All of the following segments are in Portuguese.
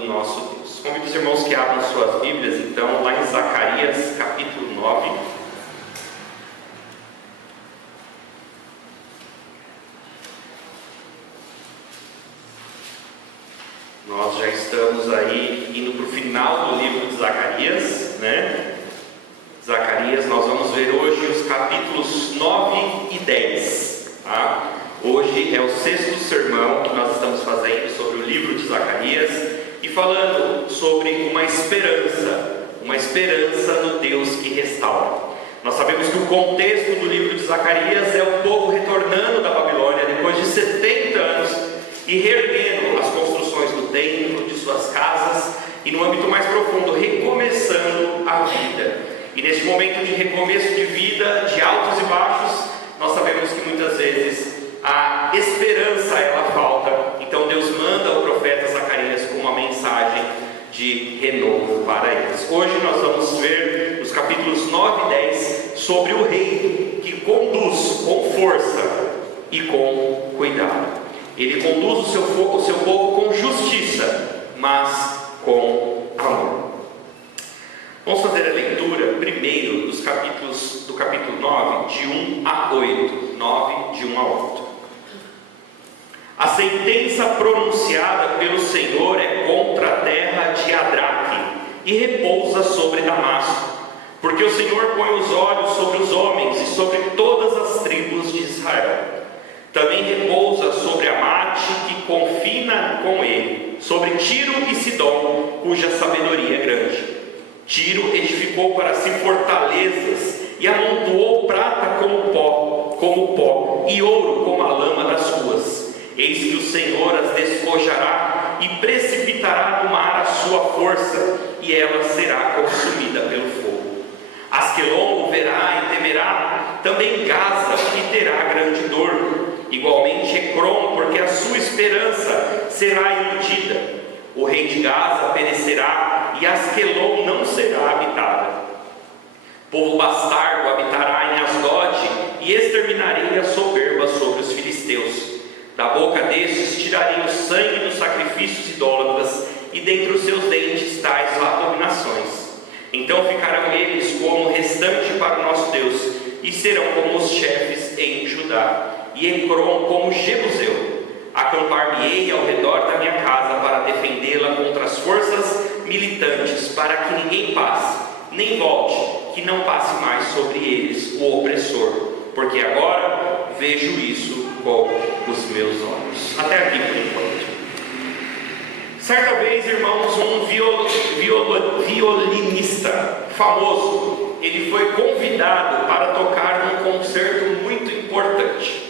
do nosso Deus. Convido os irmãos que abram suas Bíblias, então, lá em Zacarias, capítulo 9. Nós já estamos aí indo para o final do livro de Zacarias, né? Zacarias, nós vamos ver hoje os capítulos 9 e 10, tá? Hoje é o 6º sermão que nós estamos fazendo sobre o livro de Zacarias e falando sobre uma esperança no Deus que restaura. Nós sabemos que o contexto do livro de Zacarias é o povo retornando da Babilônia depois de 70 anos e reerguendo as construções do templo, de suas casas e, no âmbito mais profundo, recomeçando a vida. E neste momento de recomeço de vida, de altos e baixos, nós sabemos que muitas vezes a esperança ela falta. Então Deus manda o profeta Zacarias com uma mensagem de renovo para eles. Hoje nós vamos ver os capítulos 9 e 10 sobre o rei que conduz com força e com cuidado. Ele conduz o seu povo com justiça, mas com amor. Vamos fazer a leitura primeiro dos capítulos, do capítulo 9, de 1 a 8. 9, de 1 a 8. A sentença pronunciada pelo Senhor é contra a terra de Adraque e repousa sobre Damasco, porque o Senhor põe os olhos sobre os homens e sobre todas as tribos de Israel. Também repousa sobre Amate, que confina com ele, sobre Tiro e Sidom, cuja sabedoria é grande. Tiro edificou para si fortalezas e amontoou prata como pó, e ouro como a lama das ruas. Eis que o Senhor as despojará e precipitará no mar a sua força, e ela será consumida pelo fogo. Asquelon o verá e temerá, também Gaza, e terá grande dor. Igualmente Ecrom, porque a sua esperança será iludida. O rei de Gaza perecerá, e Asquelon não será habitada. Povo bastardo habitará em Asdod, e exterminarei a soberba sobre os filisteus. Da boca destes tirarei o sangue dos sacrifícios idólatras, e dentre os seus dentes tais abominações. Então ficarão eles como restante para o nosso Deus, e serão como os chefes em Judá, e Ecrom como Jebuseu. Acampar-me-ei ao redor da minha casa para defendê-la contra as forças militantes, para que ninguém passe, nem volte, que não passe mais sobre eles o opressor, porque agora vejo isso com os meus olhos. Até aqui por enquanto. Certa vez, irmãos, um violinista famoso, ele foi convidado para tocar num concerto muito importante.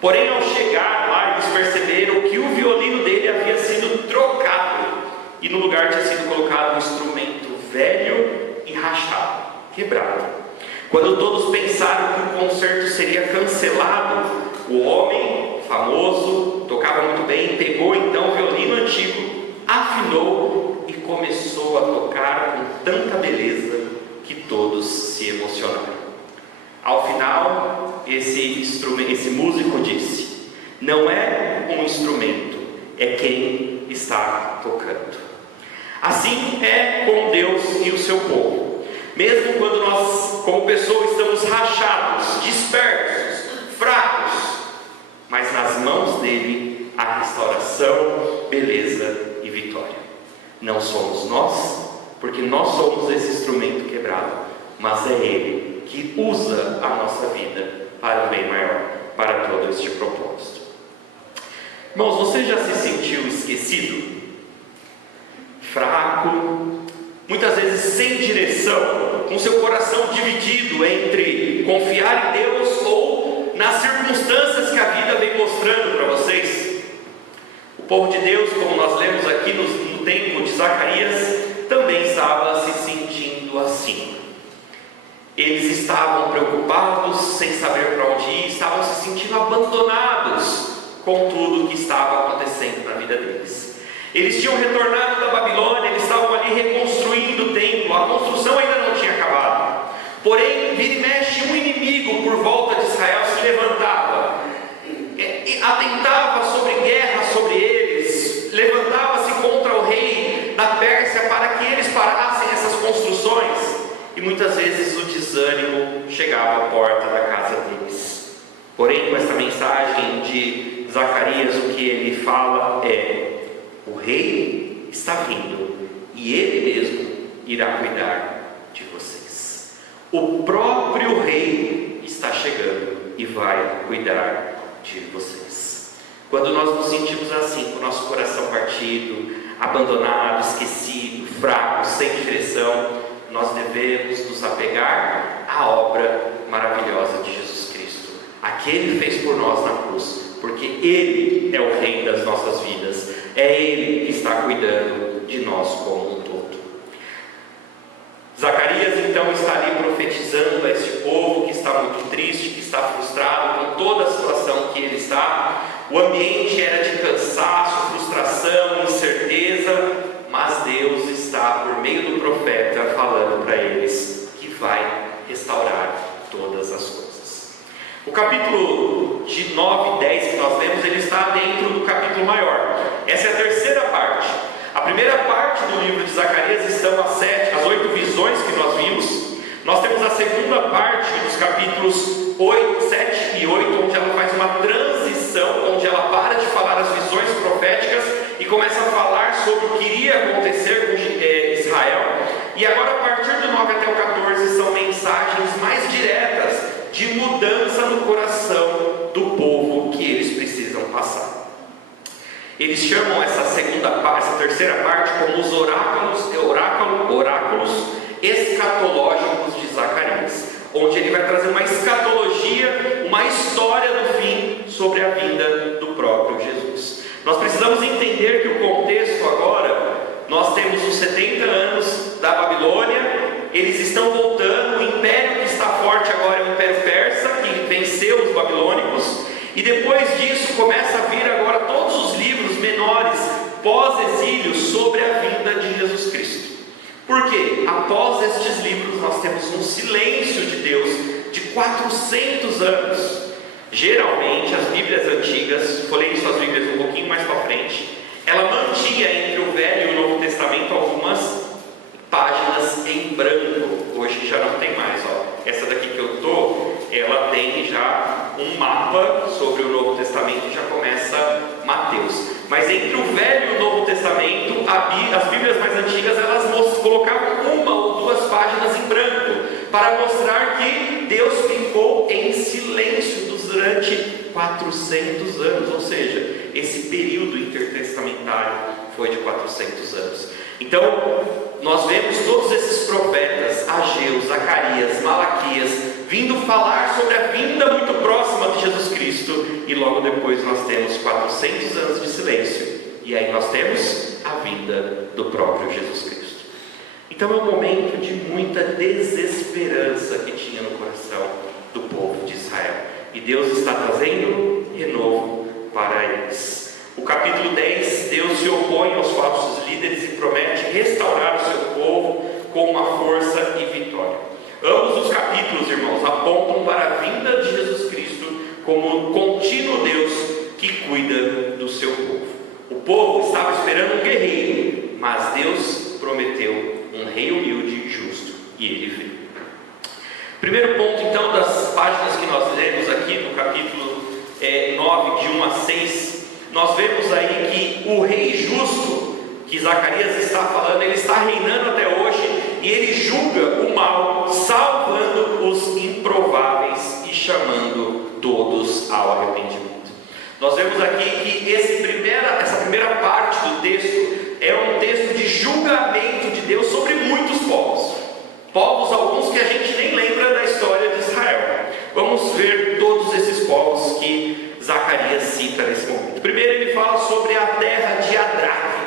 Porém, ao chegar lá, eles perceberam que o violino dele havia sido trocado, e no lugar tinha sido colocado um instrumento velho e rachado, quebrado. Quando todos pensaram que o concerto seria cancelado, o homem famoso, tocava muito bem, pegou então o violino antigo, afinou e começou a tocar com tanta beleza que todos se emocionaram. Ao final, esse músico disse: não é um instrumento, é quem está tocando. Assim é com Deus e o seu povo. Mesmo quando nós, como pessoas, estamos rachados, dispersos, fracos, mas nas mãos dele há restauração, beleza e vitória. Não somos nós, porque nós somos esse instrumento quebrado, mas é ele que usa a nossa vida para um bem maior, para todo este propósito. Irmãos, você já se sentiu esquecido? Fraco, muitas vezes sem direção, com seu coração dividido entre confiar em Deus ou nas circunstâncias que a vida vem mostrando para vocês? O povo de Deus, como nós lemos aqui no tempo de Zacarias, também estava se sentindo assim. Eles estavam preocupados, sem saber para onde ir, estavam se sentindo abandonados com tudo que estava acontecendo na vida deles. Eles tinham retornado da Babilônia, eles estavam ali reconstruindo o templo, a construção ainda não tinha acabado. Porém, vira e mexe, um inimigo por volta de Israel se levantava, atentava sobre guerra sobre eles, levantava-se contra o rei e muitas vezes o desânimo chegava à porta da casa deles. Porém, com esta mensagem de Zacarias, o que ele fala é: o rei está vindo e ele mesmo irá cuidar de vocês. O próprio rei está chegando e vai cuidar de vocês. Quando nós nos sentimos assim, com o nosso coração partido, abandonado, esquecido, fraco, sem direção, nós devemos nos apegar à obra maravilhosa de Jesus Cristo, a que Ele fez por nós na cruz, porque Ele é o Rei das nossas vidas, é Ele que está cuidando de nós como um todo. Zacarias então está ali profetizando a este povo que está muito triste, que está frustrado com toda a situação que ele está. O ambiente era de cansaço, frustração, incerteza, mas Deus está, por meio do profeta, falando para eles que vai restaurar todas as coisas. O capítulo de 9 e 10 que nós lemos, ele está dentro do capítulo maior. Essa é a terceira parte. A primeira parte do livro de Zacarias estão as 8 visões que nós vimos. Nós temos a segunda parte dos capítulos 7 e 8, onde ela faz uma transição, onde ela para de falar as visões proféticas e começa a falar sobre o que iria acontecer com Israel. E agora, a partir do 9 até o 14, são mensagens mais diretas de mudança no coração do povo que eles precisam passar. Eles chamam essa terceira parte como os oráculos escatológicos de Zacarias, onde ele vai trazer uma escatologia, uma história do fim sobre a vinda do próprio Jesus. Nós precisamos entender que o contexto agora, nós temos os 70 anos da Babilônia, eles estão voltando, o império que está forte agora é o Império Persa, que venceu os babilônicos, e depois disso começa a vir agora todos os livros menores, pós-exílio, sobre a vinda de Jesus Cristo. Porque após estes livros nós temos um silêncio de Deus de 400 anos. Geralmente as Bíblias antigas, folheie suas Bíblias um pouquinho mais para frente, ela mantinha entre o Velho e o Novo Testamento algumas páginas em branco. Hoje já não tem mais, essa daqui que eu estou, ela tem já um mapa sobre o Novo Testamento e já começa Mateus. Mas entre o Velho e o Novo Testamento, as Bíblias mais antigas, elas colocavam uma ou duas páginas em branco, para mostrar que Deus ficou em silêncio durante 400 anos, ou seja, esse período intertestamentário foi de 400 anos. Então, nós vemos todos esses profetas, Ageu, Zacarias, Malaquias, vindo falar sobre a vinda muito próxima de Jesus Cristo, e logo depois nós temos 400 anos de silêncio, e aí nós temos a vinda do próprio Jesus Cristo. Então é um momento de muita desesperança que tinha no coração do povo de Israel, e Deus está trazendo renovo para eles. O capítulo 10, Deus se opõe aos falsos líderes e promete restaurar o seu povo com uma força e vitória. Ambos os capítulos, irmãos, apontam para a vinda de Jesus Cristo como um contínuo Deus que cuida do seu povo. O povo estava esperando um guerreiro, mas Deus prometeu um rei humilde e justo, e ele veio. Primeiro ponto, então, das páginas que nós lemos aqui no capítulo 9, de 1 a 6, nós vemos aí que o rei justo que Zacarias está falando, ele está reinando até hoje, e ele julga o mal, salvando os improváveis e chamando todos ao arrependimento. Nós vemos aqui que essa primeira parte do texto é um texto de julgamento de Deus sobre muitos povos alguns que a gente nem lembra da história de Israel. Vamos ver todos esses povos que Zacarias cita nesse momento. Primeiro ele fala sobre a terra de Adraque.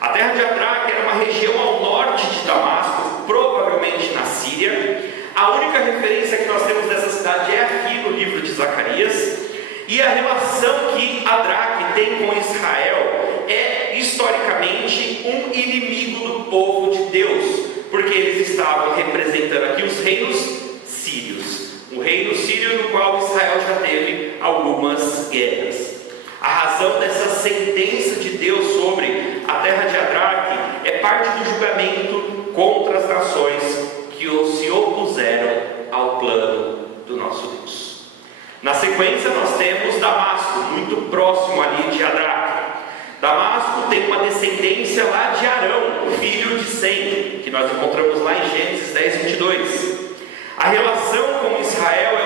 A terra de Adraque era uma região ao norte de Damasco, provavelmente na Síria. A única referência que nós temos dessa cidade é aqui no livro de Zacarias. E a relação que Adraque tem com Israel é historicamente um inimigo do povo de Deus, porque eles estavam representando aqui os reinos sírios. O reino sírio no qual Israel já teve algumas guerras. A razão dessa sentença de Deus sobre a terra de Adraque é parte do julgamento contra as nações que se sequência nós temos Damasco, muito próximo ali de Adraque. Damasco tem uma descendência lá de Arão, filho de Sem, que nós encontramos lá em Gênesis 10:22. A relação com Israel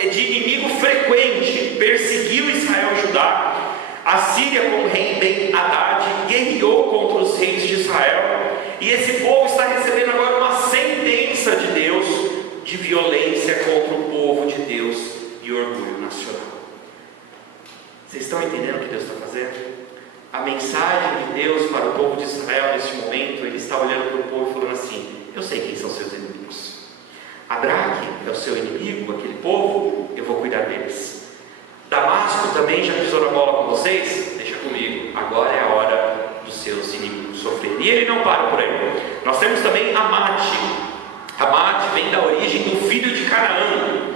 é de inimigo frequente, perseguiu Israel e Judá. A Síria, com o rei Ben-Hadad, guerreou contra os reis de Israel, e esse povo está recebendo agora uma sentença de Deus de violência contra o povo de Deus e orgulho nacional. Vocês estão entendendo o que Deus está fazendo? A mensagem de Deus para o povo de Israel neste momento, Ele está olhando para o povo e falando assim: eu sei quem são seus inimigos. Adraque é o seu inimigo, aquele povo, eu vou cuidar deles. Damasco também já pisou na bola com vocês? Deixa comigo, agora é a hora dos seus inimigos sofrerem. E ele não para por aí. Nós temos também Amate. Amate vem da origem do filho de Canaã.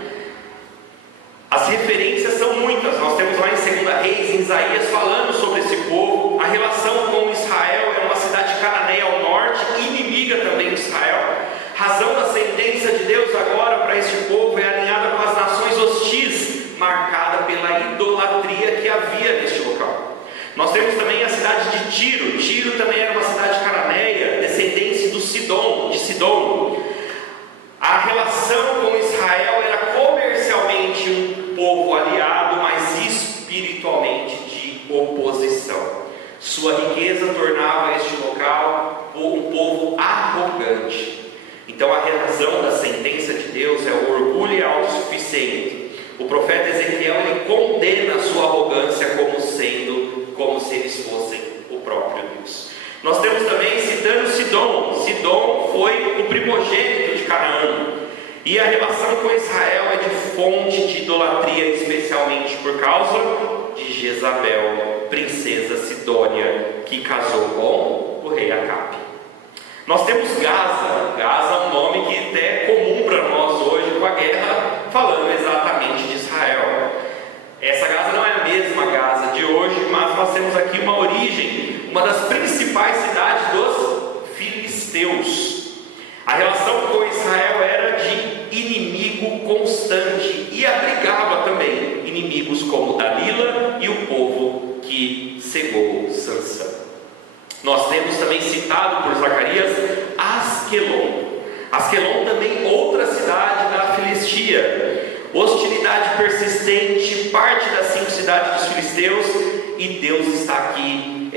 As referências são muitas. Nós temos lá em 2 Reis, em Isaías, falando sobre esse povo. A relação com Israel é uma cidade cananeia ao norte, inimiga também de Israel. Razão da sentença de Deus agora para este povo é alinhada com as nações hostis, marcada pela idolatria que havia neste local. Nós temos também a cidade de Tiro. Tiro também era uma cidade cananeia, descendência de Sidom. A relação com Israel era comercialmente um povo aliado, mas espiritualmente de oposição. Sua riqueza tornava este local um povo arrogante. Então a razão da sentença de Deus é o orgulho e a autossuficiência. O profeta Ezequiel, ele condena a sua arrogância como se eles fossem o próprio Deus. Nós temos também citando Sidom. Sidom foi o primogênito de Canaã. E a relação com Israel é de fonte de idolatria, especialmente por causa de Jezabel, princesa sidônia, que casou com o rei Acabe. Nós temos Gaza. Gaza é um nome que até é comum para nós hoje com a guerra, falando exatamente de Israel. Essa Gaza não é a mesma Gaza de hoje, mas nós temos aqui uma origem, uma das principais cidades dos filisteus. A relação com Israel era de inimigo constante e abrigava também inimigos como Dalila e o povo que cegou Sansão. Nós temos também citado por Zacarias Asquelon. Asquelon também outra cidade da Filistia. Hostilidade persistente, parte das 5 cidades dos filisteus, e Deus está aqui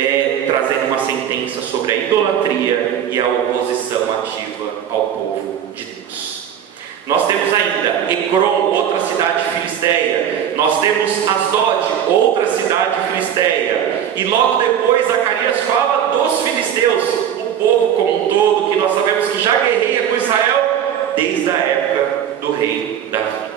trazendo uma sentença sobre a idolatria e a oposição ativa ao povo de Deus. Nós temos ainda Ecrom, outra cidade filisteia. Nós temos Asdod, outra cidade filisteia. E logo depois Zacarias fala dos filisteus, o povo como um todo, que nós sabemos que já guerreia com Israel desde a época do rei Davi.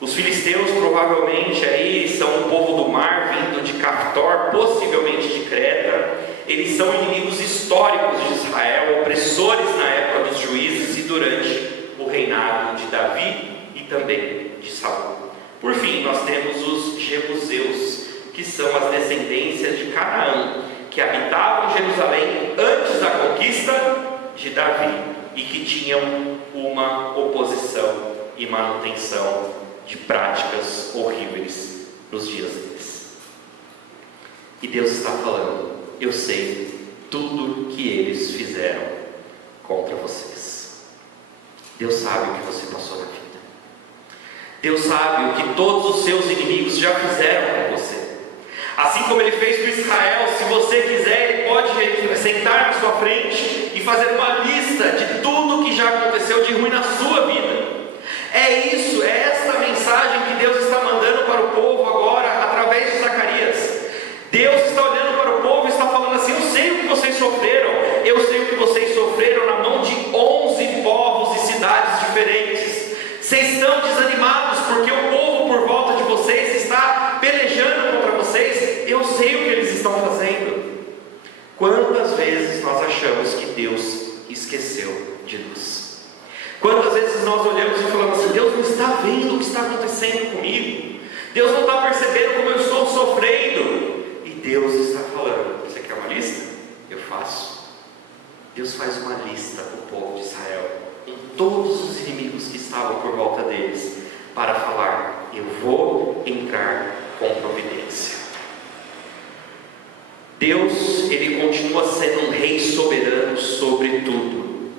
Os filisteus provavelmente aí são um povo do mar, vindo de Caftor, possivelmente de Creta. Eles são inimigos históricos de Israel, opressores na época dos juízes e durante o reinado de Davi e também de Saul. Por fim, nós temos os jebuseus, que são as descendências de Canaã, que habitavam Jerusalém antes da conquista de Davi e que tinham uma oposição e manutenção de práticas horríveis nos dias deles. E Deus está falando: eu sei tudo que eles fizeram contra vocês. Deus sabe o que você passou na vida. Deus sabe o que todos os seus inimigos já fizeram com você. Assim como Ele fez com Israel, se você quiser, Ele pode sentar na sua frente e fazer uma lista de tudo que já aconteceu de ruim na sua vida. É isso, é esta mensagem que Deus está mandando para o povo agora, através de Zacarias. Deus está olhando para o povo e está falando assim: eu sei o que vocês sofreram, eu sei o que vocês sofreram na mão de 11 povos e cidades diferentes. Vocês estão desanimados porque o povo por volta de vocês está pelejando contra vocês. Eu sei o que eles estão fazendo. Quantas vezes nós achamos que Deus esqueceu de nós? Quantas vezes nós olhamos e falamos assim: Deus não está vendo o que está acontecendo comigo, Deus não está percebendo como eu estou sofrendo. E Deus está falando: você quer uma lista? Eu faço. Deus faz uma lista para o povo de Israel, com todos os inimigos que estavam por volta deles, para falar: eu vou entrar com providência. Deus, Ele continua sendo um rei soberano sobre tudo.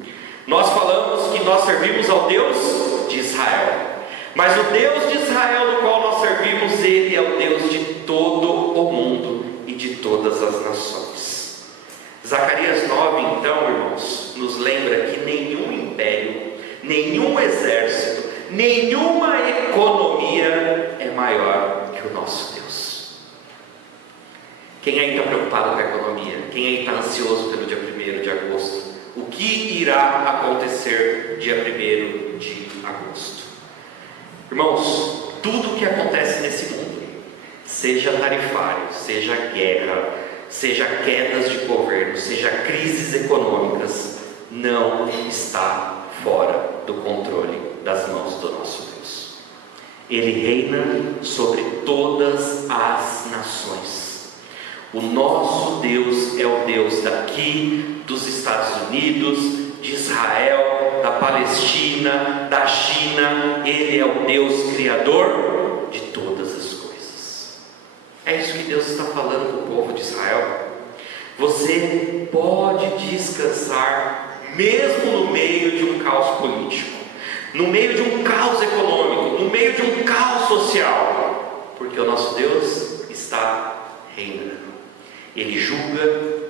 Nós falamos que nós servimos ao Deus de Israel, mas o Deus de Israel do qual nós servimos, Ele é o Deus de todo o mundo e de todas as nações. Zacarias 9, então, irmãos, nos lembra que nenhum império, nenhum exército, nenhuma economia é maior que o nosso Deus. Quem aí está preocupado com a economia? Quem aí está ansioso pelo dia 1º de agosto? O que irá acontecer dia 1º de agosto? Irmãos, tudo o que acontece nesse mundo, seja tarifário, seja guerra, seja quedas de governo, seja crises econômicas, não está fora do controle das mãos do nosso Deus. Ele reina sobre todas as nações. O nosso Deus é o Deus daqui, dos Estados Unidos, de Israel, da Palestina, da China. Ele é o Deus criador de todas as coisas. É isso que Deus está falando para o povo de Israel. Você pode descansar mesmo no meio de um caos político, no meio de um caos econômico, no meio de um caos social, porque o nosso Deus está reinando. Ele julga,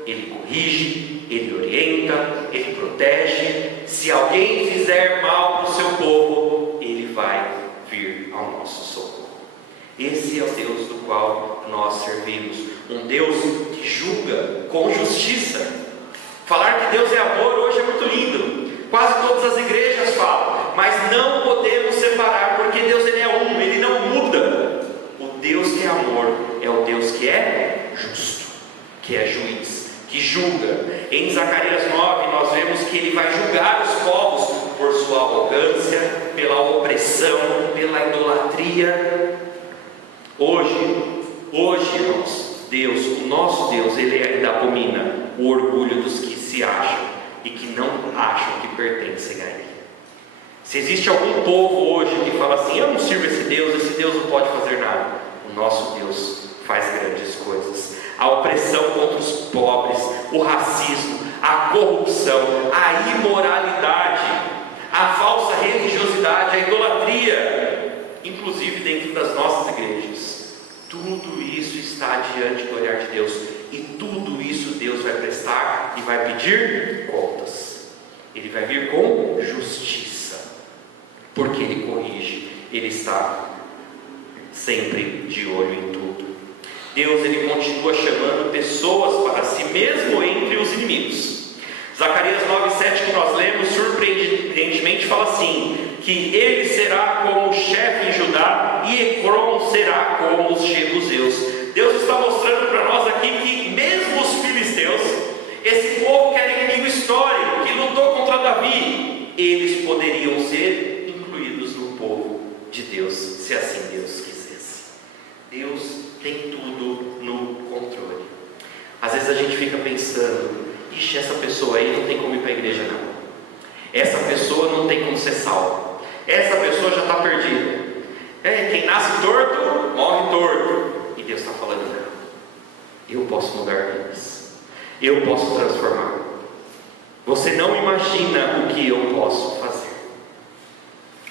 Ele corrige, Ele orienta, Ele protege. Se alguém fizer mal para o seu povo, Ele vai vir ao nosso socorro. Esse é o Deus do qual nós servimos, um Deus que julga com justiça. Falar que Deus é amor hoje é muito lindo, quase todas as igrejas falam, mas não podemos separar, porque Deus ele é um, Ele não muda. O Deus que é amor é o Deus que é justo, que é juiz, que julga. Em Zacarias 9 nós vemos que Ele vai julgar os povos por sua arrogância, pela opressão, pela idolatria. Hoje, irmãos, Deus, o nosso Deus, Ele ainda abomina o orgulho dos que se acham e que não acham que pertencem a Ele. Se existe algum povo hoje que fala assim, eu não sirvo esse Deus não pode fazer nada, o nosso Deus faz grandes coisas. A opressão contra os pobres, o racismo, a corrupção, a imoralidade, a falsa religiosidade, a idolatria, inclusive dentro das nossas igrejas, tudo isso está diante do olhar de Deus, e tudo isso Deus vai prestar e vai pedir contas. Ele vai vir com justiça, porque Ele corrige, Ele está sempre de olho em tudo. Deus ele continua chamando pessoas para si mesmo entre os inimigos. Zacarias 9,7 que nós lemos, surpreendentemente fala assim, que ele será como chefe em Judá e Ecrom será como os jebuseus. Deus está mostrando para nós aqui que mesmo os filisteus, esse povo que era inimigo histórico, que lutou contra Davi, eles poderiam ser incluídos no povo de Deus, se assim Deus quisesse. Deus tem tudo no controle. Às vezes a gente fica pensando, ixi, essa pessoa aí não tem como ir para a igreja não. Essa pessoa não tem como ser salva. Essa pessoa já está perdida. Quem nasce torto, morre torto. E Deus está falando, não. Eu posso mudar vidas. Eu posso transformar. Você não imagina o que eu posso fazer.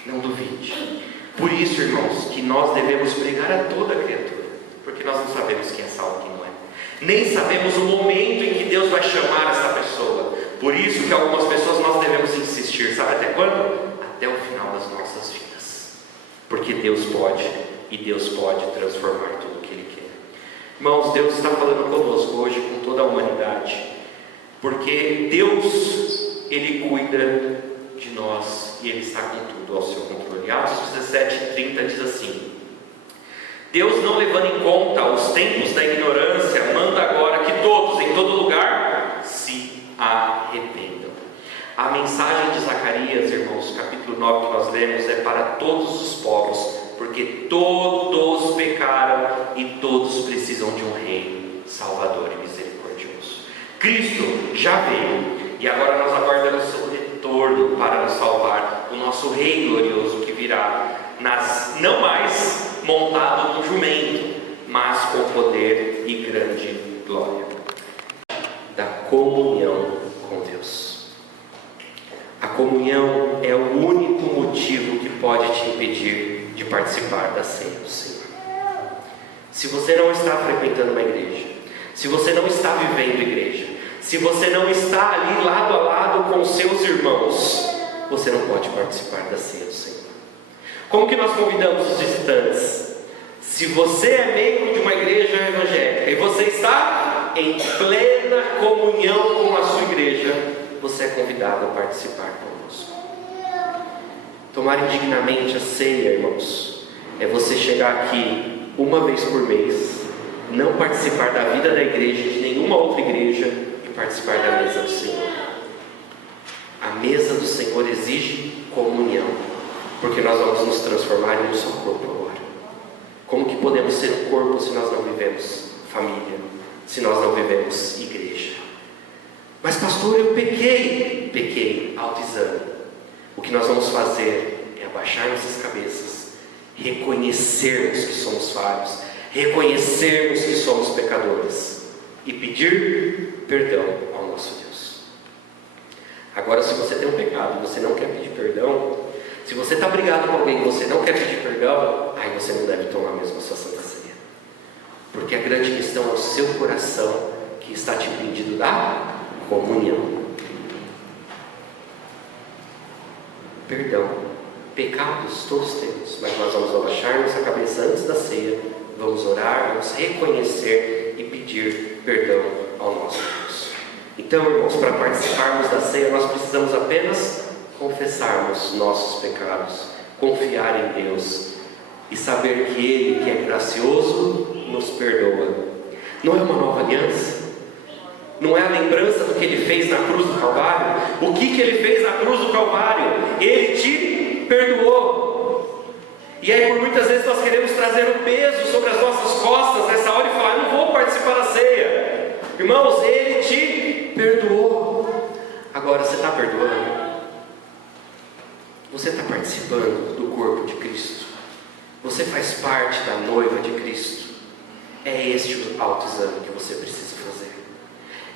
Não duvide. Por isso, irmãos, que nós devemos pregar a toda criatura. Porque nós não sabemos quem é salvo e quem não é. Nem sabemos o momento em que Deus vai chamar essa pessoa. Por isso que algumas pessoas nós devemos insistir. Sabe até quando? Até o final das nossas vidas. Porque Deus pode. E Deus pode transformar tudo o que Ele quer. Irmãos, Deus está falando conosco hoje, com toda a humanidade. Porque Deus, Ele cuida de nós. E Ele está com tudo ao seu controle. Atos 17:30 diz assim: Deus, não levando em conta os tempos da ignorância, manda agora que todos, em todo lugar, se arrependam. A mensagem de Zacarias, irmãos, capítulo 9 que nós lemos, é para todos os povos, porque todos pecaram e todos precisam de um rei salvador e misericordioso. Cristo já veio e agora nós aguardamos o seu retorno para nos salvar, o nosso rei glorioso que virá não mais montado no jumento, mas com poder e grande glória. Da comunhão com Deus. A comunhão é o único motivo que pode te impedir de participar da ceia do Senhor. Se você não está frequentando uma igreja, se você não está vivendo igreja, se você não está ali lado a lado com seus irmãos, você não pode participar da ceia do Senhor. Como que nós convidamos os visitantes? Se você é membro de uma igreja evangélica e você está em plena comunhão com a sua igreja, você é convidado a participar conosco. Tomar indignamente a ceia, irmãos, é você chegar aqui uma vez por mês, não participar da vida da igreja, de nenhuma outra igreja, e participar da mesa do Senhor. A mesa do Senhor exige comunhão, porque nós vamos nos transformar em um só corpo agora. Como que podemos ser um corpo se nós não vivemos família, se nós não vivemos igreja? Mas pastor, eu pequei, autoexame. O que nós vamos fazer é abaixar nossas cabeças, reconhecermos que somos falhos, reconhecermos que somos pecadores e pedir perdão ao nosso Deus. Agora, se você tem um pecado e você não quer pedir perdão, se você está brigado com alguém e você não quer pedir perdão, aí você não deve tomar mesmo a sua Santa Ceia. Porque a grande questão é o seu coração que está te impedindo da comunhão. Perdão, pecados todos temos, mas nós vamos abaixar nossa cabeça antes da ceia, vamos orar, vamos reconhecer e pedir perdão ao nosso Deus. Então, irmãos, para participarmos da ceia, nós precisamos apenas confessarmos nossos pecados, confiar em Deus e saber que Ele, que é gracioso, nos perdoa. Não é uma nova aliança? Não é a lembrança do que Ele fez na cruz do Calvário? O que Ele fez na cruz do Calvário? Ele te perdoou. E aí, por muitas vezes, nós queremos trazer o peso sobre as nossas costas nessa hora e falar: não vou participar da ceia. Irmãos, Ele te perdoou. Agora, você está perdoando? Você está participando do corpo de Cristo? Você faz parte da noiva de Cristo? É este o autoexame que você precisa fazer.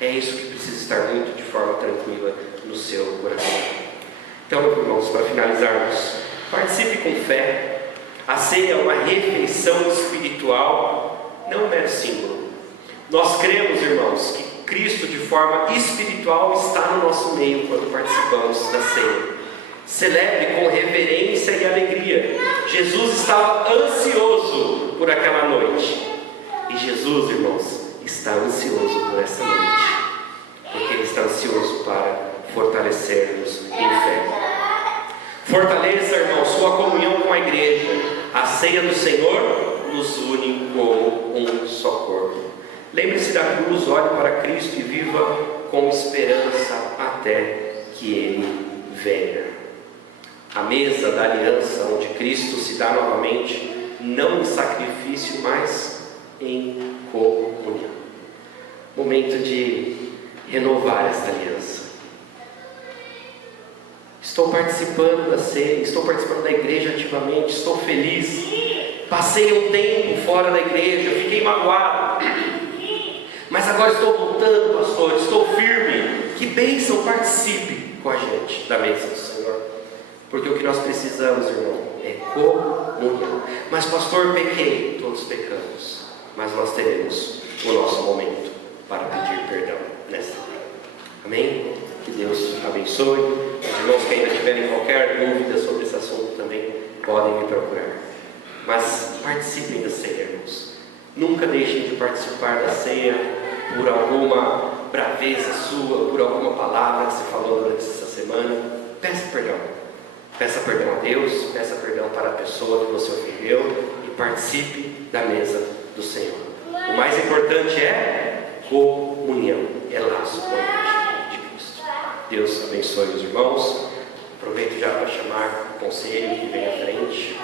É isso que precisa estar muito de forma tranquila no seu coração. Então, irmãos, para finalizarmos, participe com fé. A ceia é uma refeição espiritual, não um mero símbolo. Nós cremos, irmãos, que Cristo de forma espiritual está no nosso meio quando participamos da ceia. Celebre com reverência e alegria. Jesus estava ansioso por aquela noite. E Jesus, irmãos, está ansioso por essa noite. Porque Ele está ansioso para fortalecer-nos em fé. Fortaleça, irmão, sua comunhão com a igreja. A ceia do Senhor nos une como um só corpo. Lembre-se da cruz, olhe para Cristo e viva com esperança até que Ele venha. A mesa da aliança, onde Cristo se dá novamente, não em sacrifício, mas em comunhão. Momento de renovar esta aliança. Estou participando da ceia, estou participando da igreja ativamente, estou feliz. Passei um tempo fora da igreja, fiquei magoado. Mas agora estou voltando, pastor, estou firme. Que bênção, participe com a gente da mesa do Senhor. Porque o que nós precisamos, irmão, é comunhão. Mas pastor, pequei. Todos pecamos. Mas nós teremos o nosso momento para pedir perdão nesta hora. Amém? Que Deus abençoe. Os irmãos que ainda tiverem qualquer dúvida sobre esse assunto também podem me procurar. Mas participem da ceia, irmãos. Nunca deixem de participar da ceia por alguma braveza sua, por alguma palavra que você falou durante essa semana. Peça perdão. Peça perdão a Deus, peça perdão para a pessoa que você ofendeu e participe da mesa do Senhor. O mais importante é comunhão, é laço com a igreja de Cristo. Deus abençoe os irmãos. Aproveito já para chamar o conselho que vem à frente.